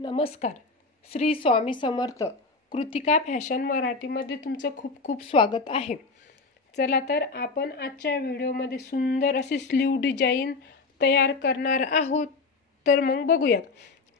नमस्कार. श्री स्वामी समर्थ. कृतिका फॅशन मराठीमध्ये तुमचं खूप खूप स्वागत आहे. चला तर आपण आजच्या व्हिडिओमध्ये सुंदर अशी स्लीव डिझाईन तयार करणार आहोत. तर मग बघूयात.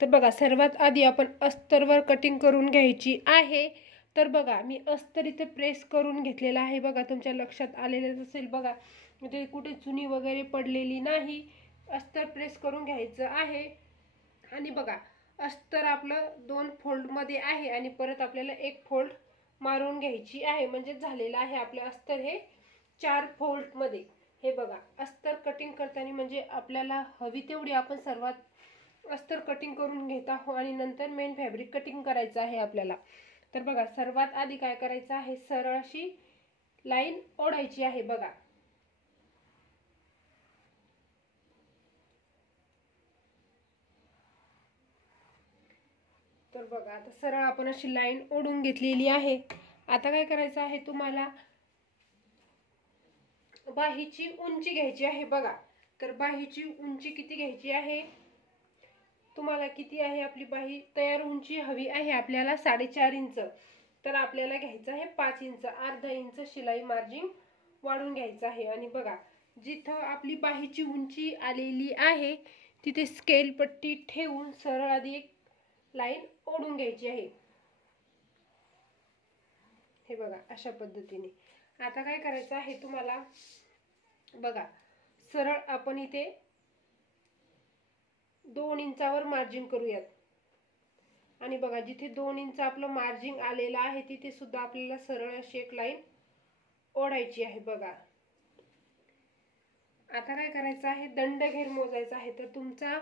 तर बघा, सर्वात आधी आपण अस्तरवर कटिंग करून घ्यायची आहे. तर बघा, मी अस्तर इथे प्रेस करून घेतलेला आहे. बघा, तुमच्या लक्षात आलेलं असेल. बघा, इथे कुठे चुनी वगैरे पडलेली नाही. अस्तर प्रेस करून घ्यायचं आहे. आणि बघा, अस्तर आपलं 2 फोल्डमध्ये आहे आणि परत आपल्याला 1 फोल्ड मारून घ्यायची आहे. म्हणजे झालेलं आहे आपलं अस्तर हे 4 फोल्डमध्ये. हे बघा, अस्तर कटिंग करताना म्हणजे आपल्याला हवी तेवढी आपण सर्वात अस्तर कटिंग करून घेत आहोत आणि नंतर मेन फॅब्रिक कटिंग करायचं आहे आपल्याला. तर बघा, सर्वात आधी काय करायचं आहे, सरळ अशी लाईन ओढायची आहे. बघा, तर बघा, आता सरळ आपण अशी लाईन ओढून घेतलेली आहे. आता काय करायचं आहे, तुम्हाला बाहीची उंची घ्यायची आहे. बघा, तर बाहीची उंची किती घ्यायची आहे, तुम्हाला किती आहे आपली बाही तयार उंची हवी आहे आपल्याला 4.5 इंच. तर आपल्याला घ्यायचं आहे 5 इंच. अर्धा इंच शिलाई मार्जिन वाढून घ्यायचं आहे. आणि बघा, जिथं आपली बाहीची उंची आलेली आहे तिथे स्केल पट्टी ठेवून सरळ आधी एक लाईन ओढून घ्यायची आहे. हे बघा, अशा पद्धतीने. आता काय करायचं आहे तुम्हाला, बघा, सरळ आपण इथे 2 इंचावर मार्जिन करूयात. आणि बघा, जिथे 2 इंच आपलं मार्जिन आलेलं आहे तिथे सुद्धा आपल्याला सरळ अशी एक लाईन ओढायची आहे. बघा, आता काय करायचं आहे, दंडघेर मोजायचा आहे. तर तुमचा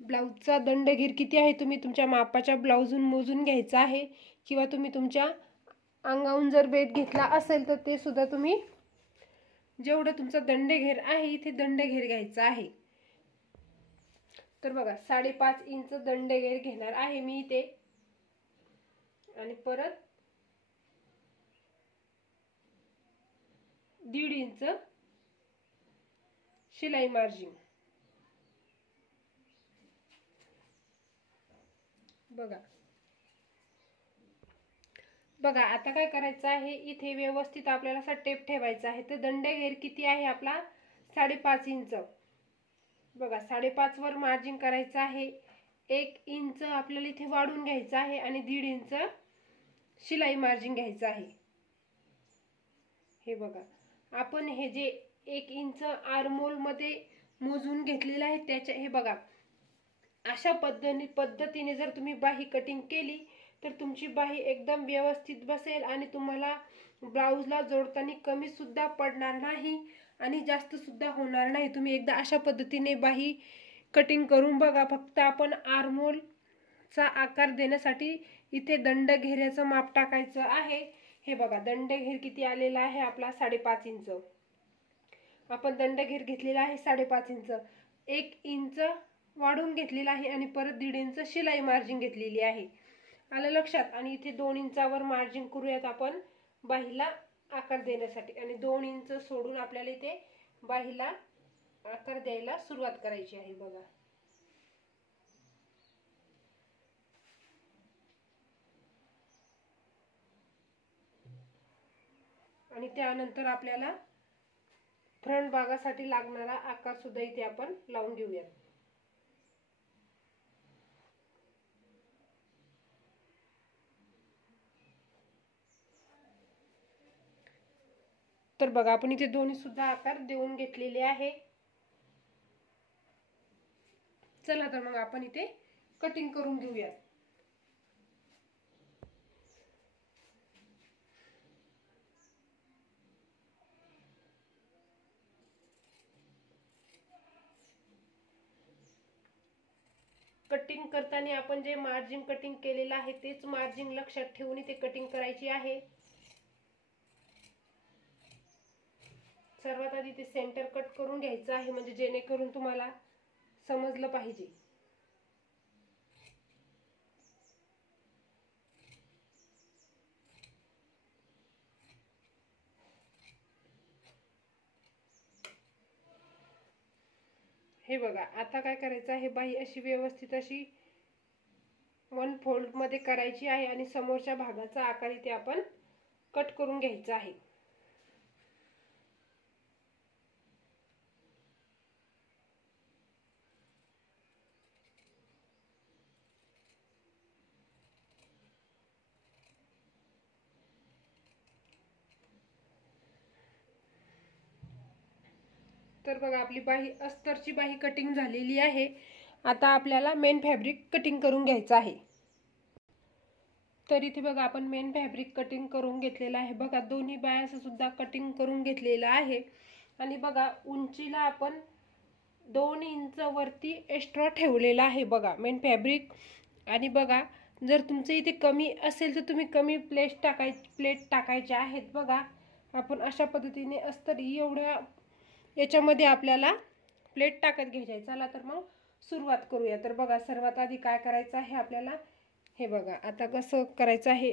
ब्लाऊजचा दंडघेर किती आहे तुम्ही तुमच्या मापाच्या ब्लाऊजून मोजून घ्यायचा आहे. किंवा तुम्ही तुमच्या अंगावून जर बेत घेतला असेल तर ते सुद्धा तुम्ही जेवढं तुमचा दंडघेर आहे इथे दंडघेर घ्यायचा आहे. तर बघा, 5.5 इंच दंडघेर घेणार आहे मी इथे. आणि परत 1.5 इंच शिलाई मार्जिन. बघा बघा, आता काय करायचं आहे, इथे व्यवस्थित आपल्याला असा टेप ठेवायचा आहे. तर दंडघेर किती आहे आपला, 5.5 इंच. बघा, 5.5 वर मार्जिन करायचं आहे. 1 इंच आपल्याला इथे वाढून घ्यायचं आहे आणि 1.5 इंच शिलाई मार्जिन घ्यायचं आहे. हे बघा, आपण हे जे 1 इंच आर्महोल मध्ये मोजून घेतलेलं आहे त्याच्या, हे बघा, अशा पद्धतीने जर तुम्ही बाही कटिंग केली तर तुमची बाही एकदम व्यवस्थित बसेल आणि तुम्हाला ब्लाऊजला जोडताना कमी सुद्धा पडणार नाही आणि जास्त सुद्धा होणार नाही. तुम्ही एकदा अशा पद्धतीने बाही कटिंग करून बघा. फक्त आपण आर्महोलचा आकार देण्यासाठी इथे दंडघेऱ्याचं माप टाकायचं आहे. हे बघा, दंडघेर किती आलेला आहे आपला, 5.5 इंच. आपण दंडघेर घेतलेला आहे 5.5 इंच. 1 इंच वाढून घेतलेला आहे आणि परत 1.5 इंच शिलाई मार्जिन घेतलेली आहे. आलं लक्षात. आणि इथे 2 इंचावर मार्जिन करूयात आपण बाहीला आकार देण्यासाठी. आणि 2 इंच सोडून आपल्याला इथे बाहीला आकार द्यायला सुरुवात करायची आहे. बघा, आणि त्यानंतर आपल्याला फ्रंट भागासाठी लागणारा आकार सुद्धा इथे आपण लावून घेऊयात. तर बघा, आपण इथे दोन्ही सुद्धा आकार देऊन घेतलेले आहे. चला तर मग आपण इथे कटिंग करून घेऊयात. कटिंग करताना आपण जे मार्जिन कटिंग केलेलं आहे तेच मार्जिन लक्षात ठेवून इथे कटिंग करायची आहे. सर्वात आधी ते सेंटर कट करून घ्यायचं आहे म्हणजे जेणेकरून तुम्हाला समजलं पाहिजे. हे बघा, आता काय करायचं आहे, बाही अशी व्यवस्थित अशी 1 फोल्ड मध्ये करायची आहे आणि समोरच्या भागाचा आकार इथे आपण कट करून घ्यायचा आहे। तर बघा आपली बाही अस्तरची बाही कटिंग झालेली आहे। आता आपल्याला मेन फॅब्रिक कटिंग करून घ्यायचं आहे। तर इथे बघा आपण मेन फॅब्रिक कटिंग करून घेतलेला आहे। बघा दोन्ही बाह्याचं सुद्धा कटिंग करून घेतलेलं आहे आणि बघा उंचीला आपण 2 इंच वरती एक्स्ट्रा ठेवलेला आहे बघा मेन फॅब्रिक। आणि बघा जर तुमचं इथे कमी असेल तर तुम्ही कमी प्लेट टाकायचे आहेत। बघा आपण अशा पद्धतीने अस्तर एवढ्या याच्यामध्ये आपल्याला प्लेट टाकत घ्यायची। चला तर मग सुरुवात करूया। तर बघा सर्वात आधी काय करायचं आहे आपल्याला, हे बघा आता कसं करायचं आहे,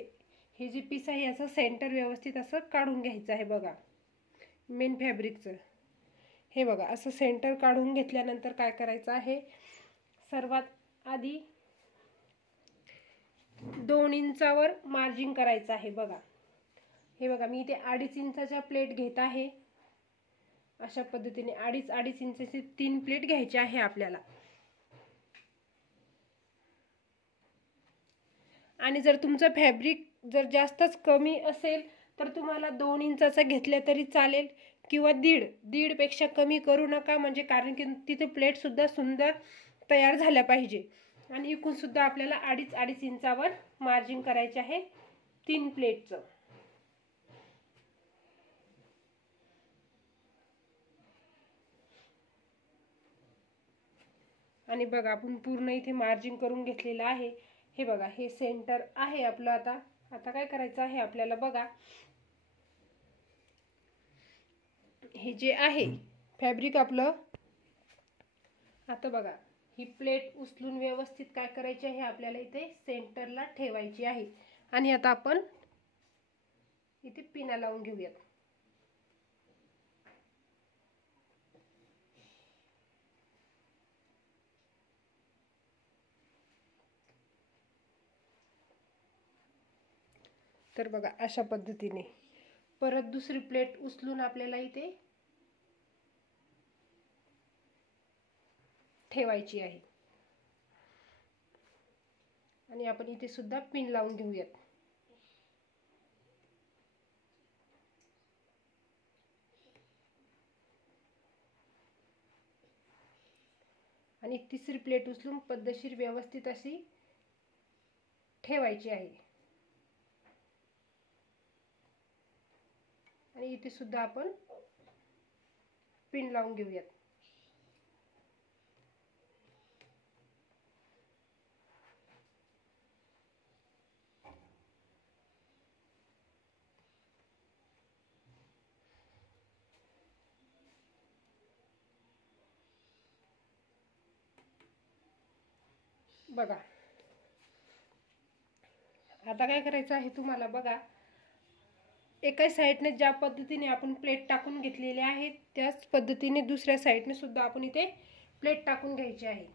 हे जी पीस आहे याचं सेंटर व्यवस्थित असं काढून घ्यायचं आहे बघा मेन फॅब्रिकचं। हे बघा असं सेंटर काढून घेतल्यानंतर काय करायचं आहे, सर्वात आधी 2 इंचावर मार्जिन करायचं आहे बघा। हे बघा मी इथे 2.5 इंचाच्या प्लेट घेत आहे। अशा पद्धतीने 2.5 इंचाची 3 प्लेट घ्यायची आहे आपल्याला। आणि जर तुमचं फॅब्रिक जर जास्तच कमी असेल तर तुम्हाला 2 इंचाचा घेतल्या तरी चालेल किंवा दीड पेक्षा कमी करू नका, म्हणजे कारण की तिथे प्लेट सुद्धा सुंदर तयार झाल्या पाहिजे। आणि इकडून सुद्धा आपल्याला 2.5 इंचावर मार्जिन करायचे आहे 3 प्लेटचं। आणि बघा आपण पूर्ण इथे मार्जिन करून घेतलेलं आहे। हे बघा हे सेंटर आहे आपलं। आता काय करायचं आहे आपल्याला, बघा हे जे आहे फॅब्रिक आपलं, आता बघा ही प्लेट उचलून व्यवस्थित काय करायची आहे आपल्याला इथे सेंटरला ठेवायची आहे। आणि आता आपण इथे पिना लावून घेऊयात। तर बघा अशा पद्धतीने परत दुसरी प्लेट उचलून आपल्याला इथे ठेवायची आहे आणि आपण इथे सुद्धा पिन लावून घेऊयात। आणि तिसरी प्लेट उचलून पद्धतशीर व्यवस्थित अशी ठेवायची आहे आणि इथे सुद्धा आपण पिन लावून घेऊयात। बघा आता काय करायचं आहे तुम्हाला, बघा एका साइडने ज्या पद्धतीने आपण प्लेट टाकून घेतलेले आहेत त्याच पद्धतीने दुसऱ्या साइडने सुद्धा आपण इथे प्लेट टाकून घ्यायची आहे।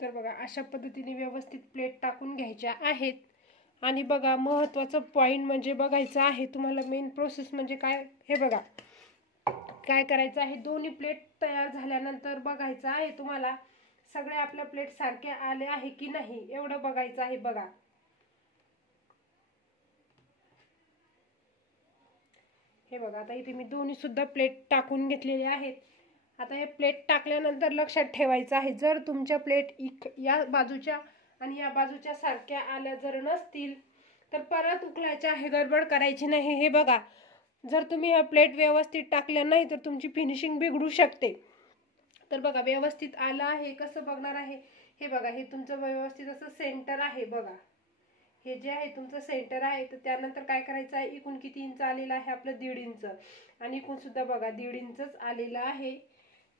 तर बघा अशा पद्धतीने व्यवस्थित प्लेट टाकून घ्यायच्या आहेत। आणि बघा महत्त्वाचं पॉइंट म्हणजे बघायचं आहे तुम्हाला मेन प्रोसेस म्हणजे काय, हे बघा काय करायचं आहे, दोन्ही प्लेट तयार झाल्यानंतर बघायचं आहे तुम्हाला सगळ्या आपल्या प्लेट सारख्या आल्या आहे की नाही एवढं बघायचं आहे। बघा हे बघा, आता इथे मी दोन्ही सुद्धा प्लेट टाकून घेतलेले आहेत. आता हे प्लेट टाकल्यानंतर लक्षात ठेवायचं आहे, जर तुमच्या प्लेट या बाजूच्या आणि या बाजूच्या सारख्या आल्या जर नसतील तर परत उकळायच्या आहे, गडबड करायची नाही. हे बघा, जर तुम्ही ह्या प्लेट व्यवस्थित टाकल्या नाही तर तुमची फिनिशिंग बिघडू शकते. तर बघा, व्यवस्थित आलं आहे. कसं बघणार आहे, हे बघा, हे तुमचं व्यवस्थित असं सेंटर आहे. बघा, हे जे आहे तुमचं सेंटर आहे. तर त्यानंतर काय करायचं आहे, इकून किती इंच आलेलं आहे आपलं, 1.5 इंच, आणि इकून सुद्धा बघा 1.5 इंचच आलेलं आहे.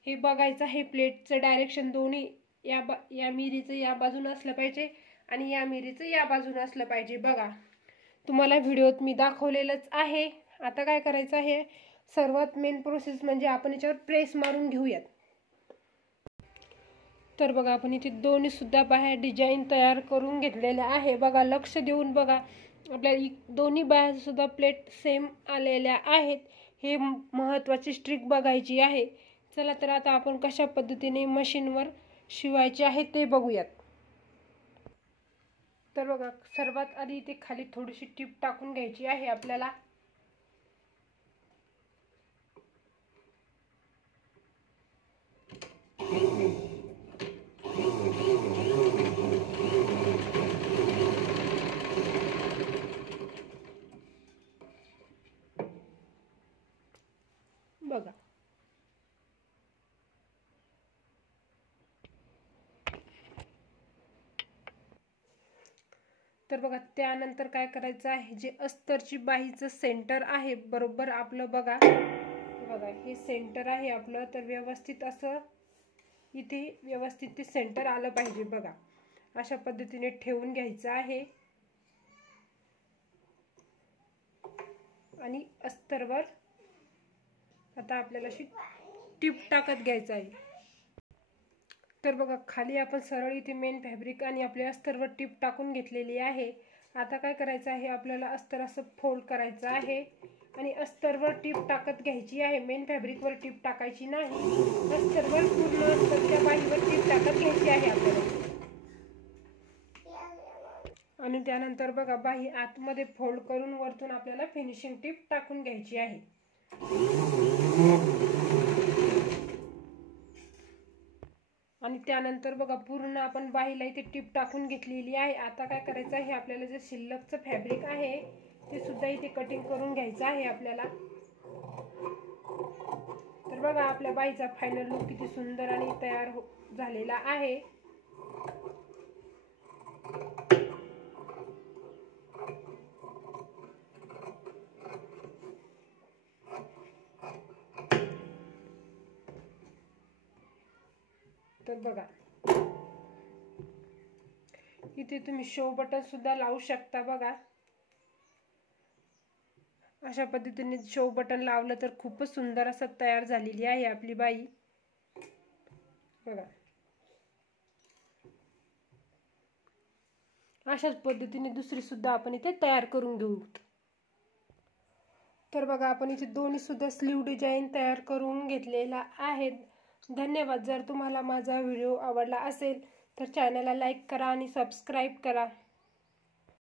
हे बघायचं आहे. प्लेटचं डायरेक्शन दोन्ही या मिरीचं या बाजूने असलं पाहिजे आणि या मिरीचं या बाजूने असलं पाहिजे. बघा, तुम्हाला व्हिडिओत मी दाखवलेलंच आहे. आता काय करायचं आहे, सर्वात मेन प्रोसेस म्हणजे आपण याच्यावर प्रेस मारून घेऊयात. तर बघा, आपण इथे दोन्ही सुद्धा बाहेर डिझाईन तयार करून घेतलेल्या आहे. बघा, लक्ष देऊन बघा, आपल्याला दोन्ही बाहेर सुद्धा प्लेट सेम आलेल्या आहेत. हे महत्त्वाची ट्रिक बघायची आहे. चला तर आता आपण कशा पद्धतीने मशीनवर शिवायचे आहे ते बघूयात. तर बघा, सर्वात आधी इथे खाली थोडीशी टीप टाकून घ्यायची आहे आपल्याला. बघा, तर बघा, त्यानंतर काय करायचं आहे, जे अस्तरची बाहीचं सेंटर आहे बरोबर आपलं, बघा हे सेंटर आहे आपलं. तर व्यवस्थित असं इथे व्यवस्थित ते सेंटर आलं पाहिजे. बघा, अशा पद्धतीने ठेवून घ्यायचं आहे आणि अस्तरवर आता आपल्याला अशी टीप टाकत घ्यायचं आहे. तर बघा, खाली आपण सरळ इथे मेन फॅब्रिक आणि आपल्या अस्तरवर टीप टाकून घेतलेली आहे. आता काय करायचं आहे, आपल्याला अस्तर असं फोल्ड करायचं आहे आणि अस्तरवर टीप टाकत घ्यायची आहे. मेन फॅब्रिकवर टीप टाकायची नाही, अस्तरवर पूर्ण अस्तरच्या बाहीवर टीप टाकत घ्यायची आहे आपल्याला. आणि त्यानंतर बघा, बाही आतमध्ये फोल्ड करून वरतून आपल्याला फिनिशिंग टीप टाकून घ्यायची आहे. आणि त्यानंतर बघा, पूर्ण आपण बाहीला इथे टीप टाकून घेतलेली आहे. आता काय करायचं आहे, आपल्याला जे शिल्लकचं फॅब्रिक आहे ते सुद्धा इथे कटिंग करून घ्यायचं आहे आपल्याला. तर बघा, आपल्या बाहीचा फायनल लुक किती सुंदर आणि तयार झालेला आहे. तर बघा, इथे तुम्ही शो बटन सुद्धा लावू शकता. बघा, अशा पद्धतीने शो बटन लावलं तर खूपच सुंदर असं तयार झालेली आहे आपली बाई. बघा, अशाच पद्धतीने दुसरी सुद्धा आपण इथे तयार करून घेऊ. तर बघा, आपण इथे दोन्ही सुद्धा स्लीव डिझाईन तयार करून घेतलेला आहे. धन्यवाद. जर तुम्हाला माझा व्हिडिओ आवडला असेल तर चॅनलला लाईक करा आणि सबस्क्राईब करा.